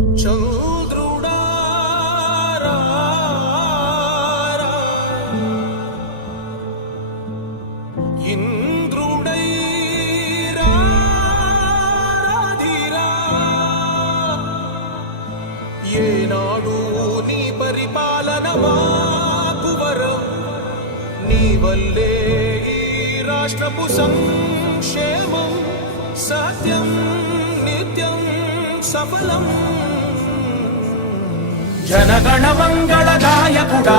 చంద్రుడా ఇంద్రుడై రాధిరా ఏనాడు నీ పరిపాలన మాకు వరం నీ వల్లే ఈ రాష్ట్రపు సంక్షేమం సత్యం నిత్యం సఫలం జనగణ మంగళ నాయకుడా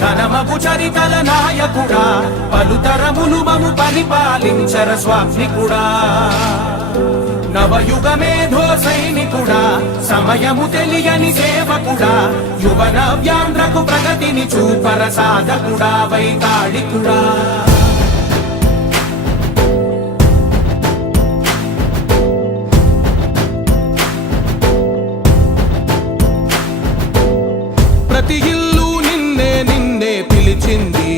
ఘనమగు చరితల నాయకుడా పలుతరములు మము పరిపాలించర స్వామికుడా నవయుగ మేధో సైనికుడా సమయము తెలియని సేవకుడా యువన వ్యాంధ్రకు ప్రగతిని చూపర సాధకుడా వైతాళికుడా ప్రతి ఇల్లు నిన్నే నిన్నే పిలిచింది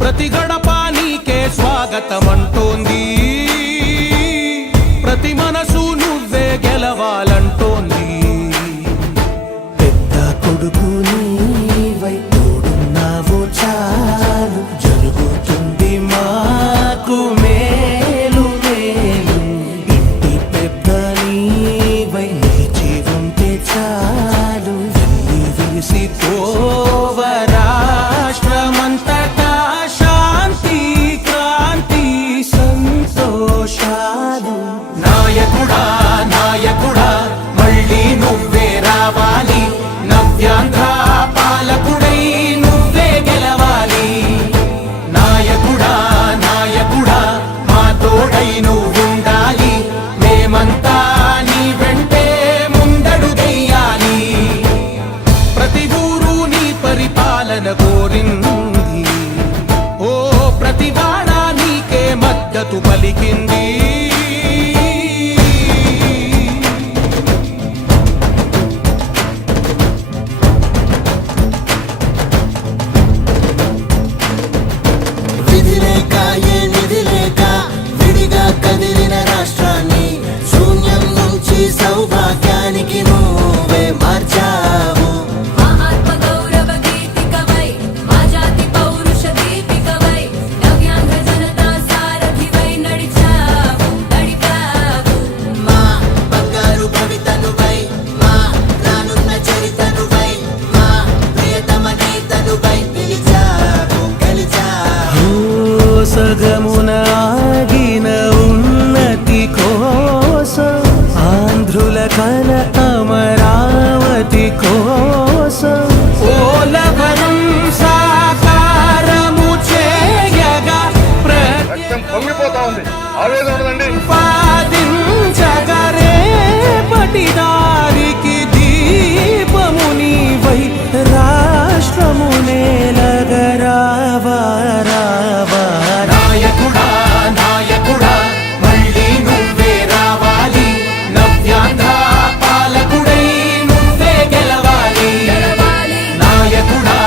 ప్రతి గడప నీకే స్వాగతమంటోంది ప్రతి మనసు నువ్వే గెలవాలంటోంది పెద్ద కొడుకు నీవై తోడున్నావు చాలు జరుగుతుంది మాకు మేలు మేలు ఇంటి పెద్ద నీవై నిలిచి ఉంటే చాలు విసి పోవ రాష్ట్రమంతటా శాంతి క్రాంతి సంతోషాలు నాయకుడా నాయకుడా మళ్ళీ నువ్వే రావాలి నవ్యాంధ్ర పాలకుడై నువ్వే గెలవాలి నాయకుడా నాయకుడా మా తోడై నువ్వుండాలి మేమంతా నీ వెంటే ముందడుగెయ్యాలి ప్రతి ఊరు నీ పరిపాలన కోరింది ఓ ప్రతి వాడ నీకే మద్దతు పలికింది విధి లేక ఏ నిధి లేక విడిగా కదిలిన రాష్ట్రాన్ని శూన్యం నుంచి సౌభాగ్యానికి నువ్వే మార్చావు ఆత్మ గౌరవ గీతికవై మా జాతి పౌరుష దీపికవై నవ్యాంధ్ర జనతా సారథివై నడిచావు మా బంగారు భవితనువై మా రానున్న చరితనువై మా ప్రియతమ నేతనువై పిలిచావు గెలిచావు సగమున ఆగిన ఉన్నతి కోసం ఆంధ్రుల కల అమరావతి కోసం ఓలవరం సాకారము చేయగా రక్తం పొంగిపోతా ఉంది ఆవేదన ఉండదండి ప్రతిపాదించగరే పటిదారికి దీపము నీవై రాష్ట్రము నేలగరావా రావా నాయకుడా నాయకుడా మళ్ళీ నువ్వే రావాలి నవ్యాంధ్ర పాలకుడై నువ్వే గెలవాలి నాయకుడా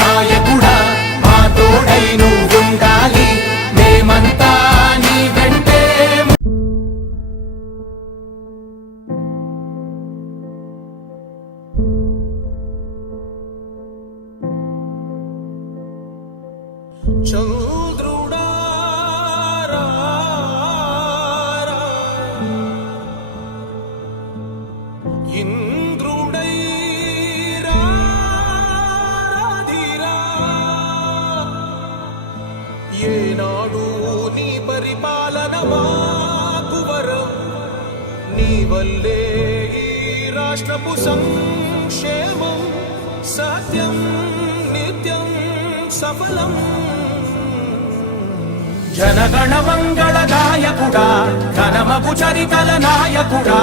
నాయకుడా మా తోడై నువ్వుండాలి మేమంతా నీ వెంటే చంద్రుడా ఇంద్రుడై రాధిరా ఏనాడు నీ పరిపాలన మాకు వరం నీ వల్లే ఈ రాష్ట్రపు సంక్షేమం సత్యం నిత్యం సఫలం జనగణ మంగళ నాయకుడా ఘనమగు చరితల నాయకుడా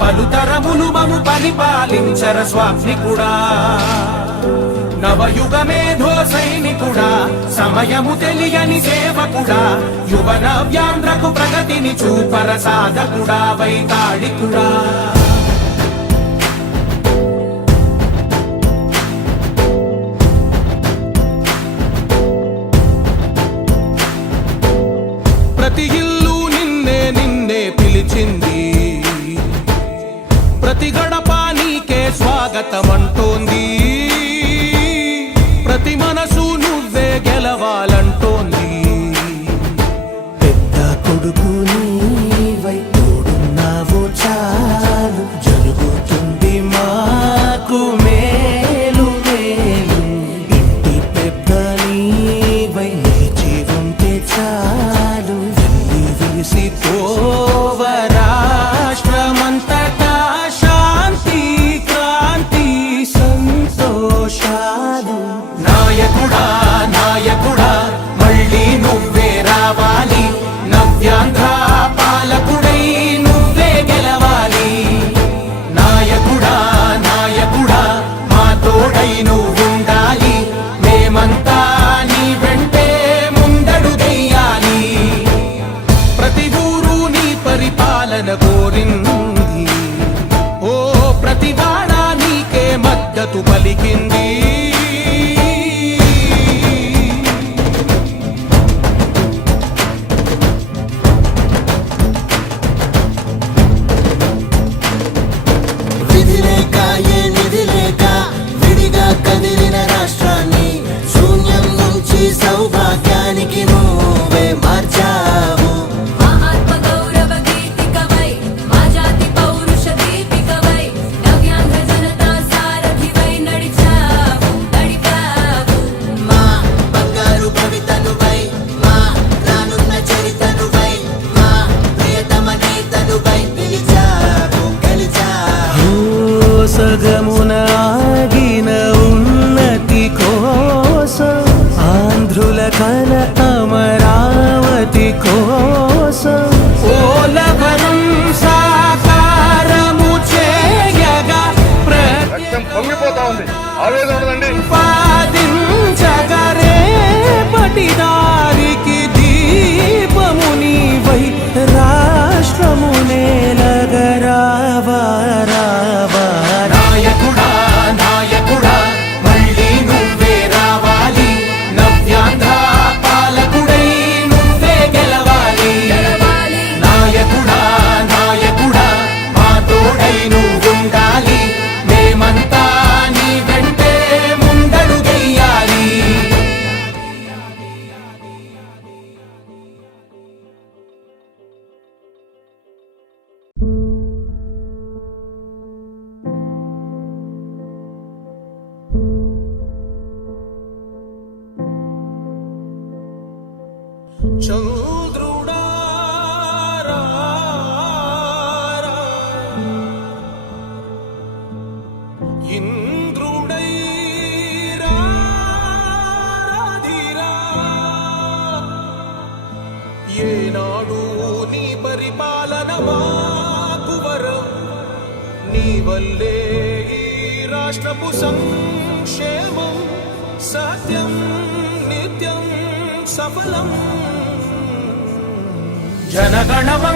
పలుతరములు మము పరిపాలించర స్వామికుడా నవయుగ మేధో సైనికుడా సమయము తెలియని సేవకుడా యువన వ్యాంధ్రకు ప్రగతిని చూపర సాధకుడా వైతాళికుడా ప్రతి ఇల్లు నిన్నే నిన్నే పిలిచింది ప్రతి గడప నీకే స్వాగతమంటోంది, ప్రతి మనసు నువ్వే గెలవాలంటోంది. పెద్ద కొడుకు నీవై తోడున్నావు చాలు, జరుగుతుంది మాకు మేలు మేలు. ఇంటి పెద్ద నీవై నిలిచి ఉంటే చాలు, వెళ్ళి విరిసిపోవ రాష్ట్రమంతటా శాంతి క్రాంతి సంతోషాలు. నాయకుడా నాయకుడా మళ్ళీ నువ్వే రావాలి, నవ్యాంధ్ర పాలకుడై నువ్వే గెలవాలి. నాయకుడా నాయకుడా మా తోడై నువ్వుండాలి, మేమంతా నీ వెంటే ముందడుగెయ్యాలి. ప్రతి ఊరు నీ పరిపాలన కోరింది, ఓ ప్రతి వాడ నీకే మద్దతు పలికింది. విధి లేక ఏ నిధి లేక విడిగా కదిలిన రాష్ట్రాన్ని శూన్యం నుంచి సౌభాగ్యానికి నువ్వే మార్చావు. మా ఆత్మ గౌరవ గీతికవై మా జాతి పౌరుష దీపికవై నవ్యాంధ్ర జనతా సారథివై నడిచావు నడిపావు. మా బంగారు భవితనువై, మా రానున్న చరితనువై, మా ప్రియతమ నేతనువై పిలిచావు గెలిచావు. సగమున ఆగిన ఉన్నతి కోసం, ఆంధ్రుల కల అమరావతి కోసం, పోలవరం సాకారము చేయగా రక్తం పొంగిపోతా ఉంది, ఆవేదన ఉండదండి. ప్రతిపాదించగరే పటిదారికి దీపము నీవై రాష్ట్రము నేలగరావా రావా. నాయకుడా నాయకుడా మళ్ళీ నువ్వే రావాలి, నవ్యాంధ్ర పాలకుడై నువ్వే గెలవాలి. నాయకుడా నాయకుడా మా తోడై నువ్వుండాలి, మేమంతా నీ వెంటే ముందడుగెయ్యాలి. చంద్రుడా రా, ఇంద్రుడై రాధిరా. ఏనాడు నీ పరిపాలన మాకు వరం, నీ వల్లే ఈ రాష్ట్రపు సంక్షేమం సత్యం నిత్యం సఫలం. జనగణ